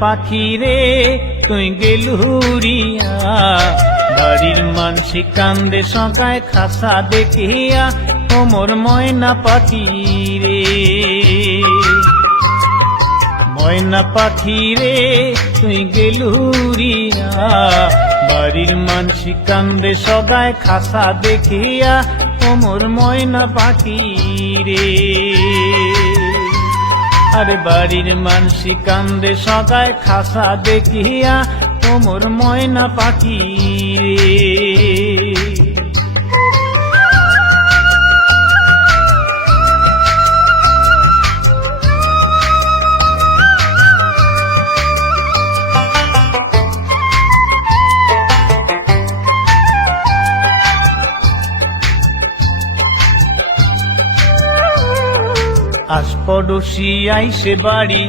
পাখি রে তুই গেলুরিয়া, বাড়ির মানসি কান্দে সকায় খাসা দেখিয়া, ও মোর ময়না পাখি রে। ময়না পাখি রে তুই গেলুরিয়া, বাড়ির মানসি কান্দে সগায় খাসা দেখিয়া, ও মোর ময়না পাখি রে। আরে বাড়ির মানসি কান্দে সগায় খাসা দেখিয়া, ও মোর ময়না পাখি রে। আশপড়শি আইসে বাড়ি,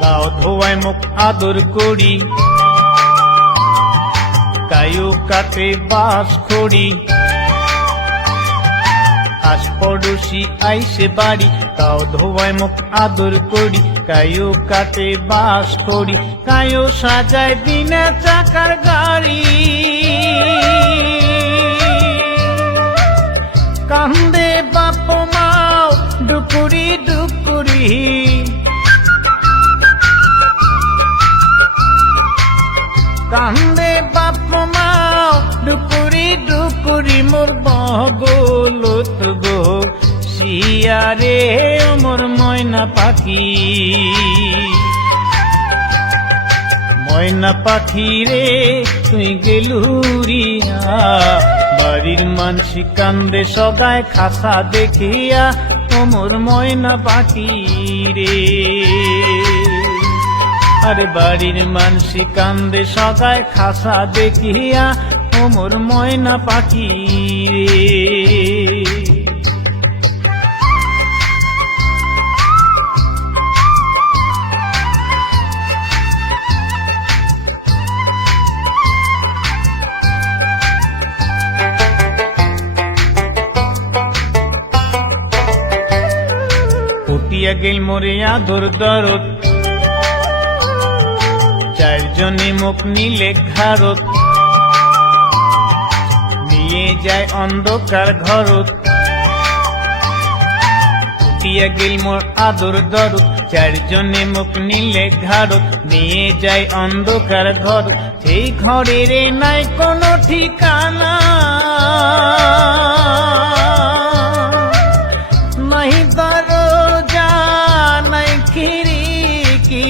গাও ধোয়ায় মুখ আদর করি, কায়ু কাটে বাস খড়ি। আশপড়শি আইসে বাড়ি, গাও ধোয়ায় মুখ আদর করি, কায়ু কাটে বাস খড়ি। কায়ু সাজায় দিনে চাকার গাড়ি, কান্দে বাপ মাও ডুকুরি ডুকুরি। কান্দে বাপ মাও ডুকুরি ডুকুরি, মোর বগলত গো শিয়ারে, ও মোর ময়না পাখি। ময়না পাখি রে তুই গেলুরিয়া, বাড়ির মানসি কান্দে সগায় খাসা দেখিয়া, ও মোর ময়না পাখি রে। আরে বাড়ির মানসি কান্দে সগায় খাসা দেখিয়া, ও মোর ময়না পাখি রে। উঠিয়া গেল মোরে আদর দরদ, চারজনে মুখ নিলে ঘারত, নিয়ে যায় অন্ধকার ঘরত। উঠিয়া গেল মোর আদর দরদ, চারজনে মুখ নিলে ঘারত, নিয়ে যায় অন্ধকার ঘর। সেই ঘরের নাই কোনো ঠিকানা, নাই দরজা নাই খিড়কি,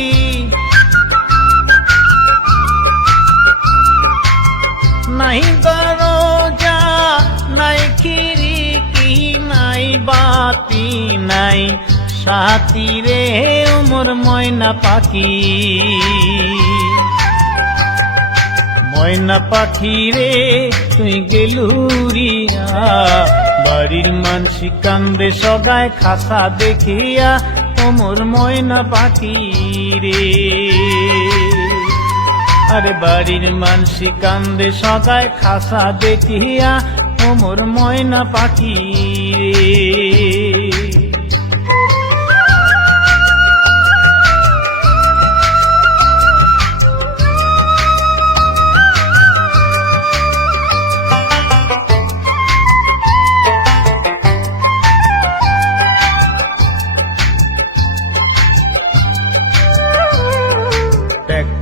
নাই দরজা নাই খিড়কি, নাই বাতি নাই সাথী রে, ও মোর ময়না পাখি। ময়না পাখি রে তুই গেলুরিয়া, বাড়ির মানসি কান্দে সগায় খাসা দেখিয়া, ও মোর ময়না পাখি রে। আরে বাড়ির মানসি কান্দে সগায় খাসা দেখিয়া, ও মোর ময়না পাখি রে।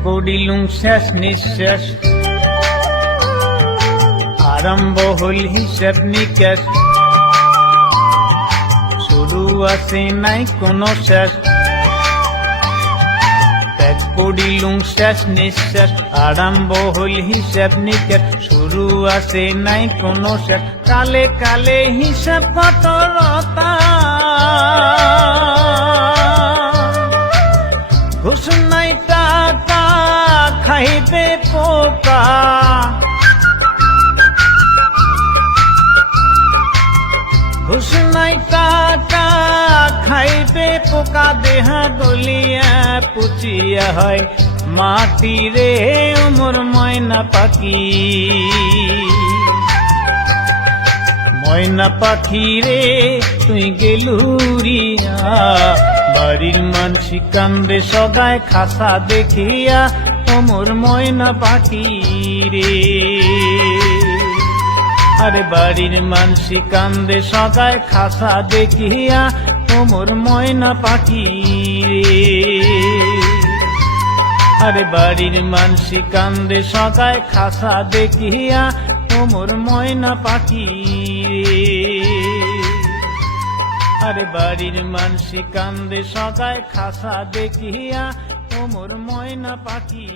করিলুম শেষ নিঃশ্বাস, আরম্ভ হল হিসাব নিকাশ, শুরু আছে নাই কোনো শেষ। ত্যাগ করিলুম শেষ নিঃশ্বাস, আরম্ভ হল হিসাব নিকাশ, শুরু আছে নাই কোনো শেষ। কালে কালে হিসাব কঠোরতা, ঘুষ নাই টাকা খাইবে পোকা, ঘুষ নাই টাকা খাইবে পোকা। দেহা গলিয়া পুচিয়া হয় মাটি রে, ও মোর ময়না পাখি। ময়না পাখি রে তুই গেলুরিয়া, বাড়ির মানসি কান্দে সগায় খাসা দেখিয়া তোমর ময়না পাখি রে। আরে বাড়ির মানসি কান্দে সগায় খাসা দেখিয়া তোমর ময়না পাখি রে। আরে বাড়ির মানসি কান্দে সগায় খাসা দেখিয়া তোমর ময়না পাখি রে। আরে বাড়ির মানসি কান্দে সগায় খাসা দেখিয়া তোমর ময়না পাখি।